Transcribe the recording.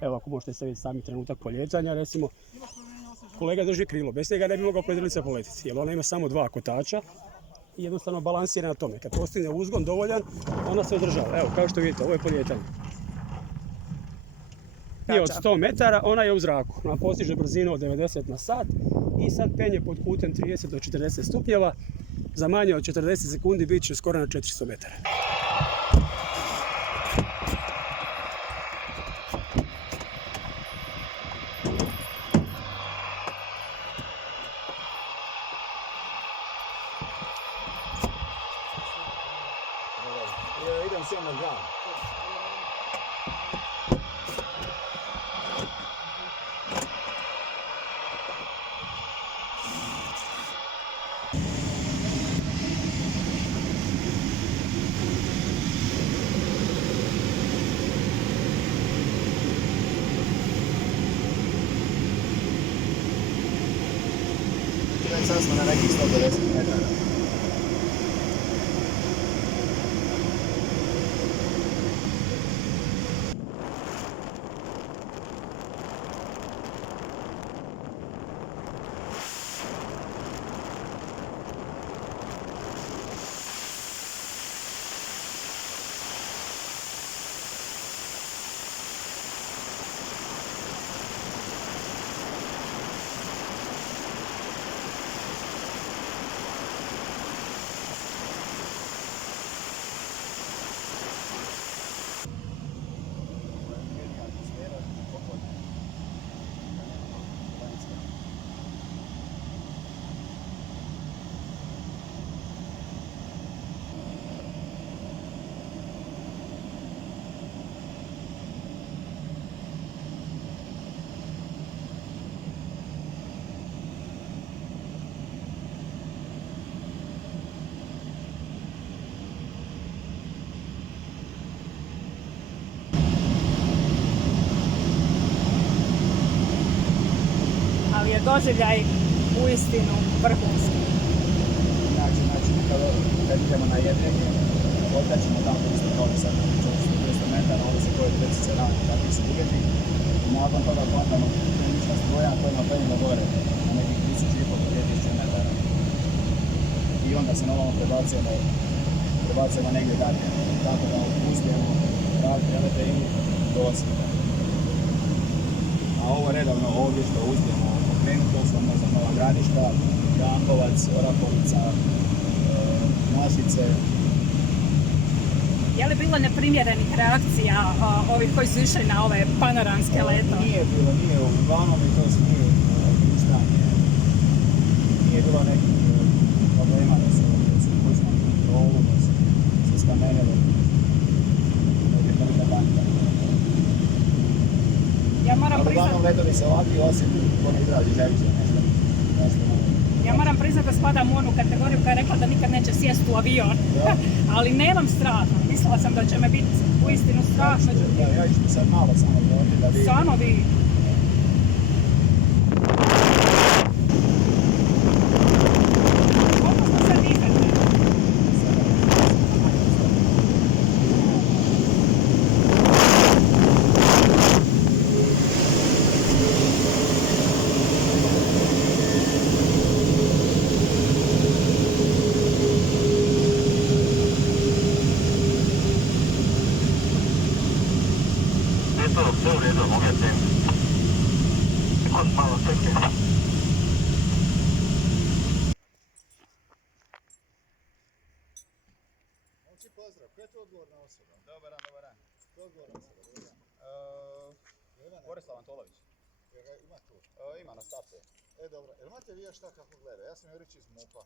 Evo, ako možete se vidjeti sami trenutak polijetanja, recimo, kolega drži krilo, bez njega ne bi mogao predrilica poletiti, jer ona ima samo 2 kotača i jednostavno balansira na tome. Kad postigne uzgon dovoljan, ona se održava. Evo, kao što vidite, ovo je polijetanje. I od 100 metara ona je u zraku. Ona postiže brzinu od 90 na sat i sad penje pod kutem 30 do 40 stupnjeva. Za manje od 40 sekundi bit će skoro na 400 metara. Idem sve na dan. Sad smo na nekih 150 metara. Ali je doživljaj uistinu vrhunski. Znači, kad idemo na jedrenje, odkačemo tamo isto kao da sad 400 metara, ovdje se koje 30 radi, takvi su uvjeti. I nakon toga kontamo klinička struja kojima penjemo gore na nekih 1500 do 2000 metara. I onda se normalno prebacujemo negdje dalje. Tako da uspijemo raditi relete i do Osijeka. A ovo redovno ovdje što uspijemo okrenuti, to su možda Nova Gradišta, Jankovac, Orahovica, Našice. Je li bilo neprimjerenih reakcija ovih koji su išli na ove panoramske letove? Nije bilo, uglavnom i to su nije stanje. Nije bilo nekih problema da su pustili kontrolu, da su skamenjali. Ovdje je velika banka. Ali uglavnom letovi se ovakvi osim ko ne izrađe ževice nešto. Ja moram priznati da spadam u onu kategoriju koja je rekla da nikad neće sjesti u avion. Ali nemam straha. Mislila sam da će me biti uistinu strah. Ja ću sad malo samo govoriti da vidim. Samo vi. Pozdrav, koja je to odgovorna osoba? Dobar dan. Ko je odgovorna osoba? Borislav Antolović. Ima tu? Ima na startu. Dobro, jel imate vi još šta kako gleda? Ja sam Jurić iz MUP-a.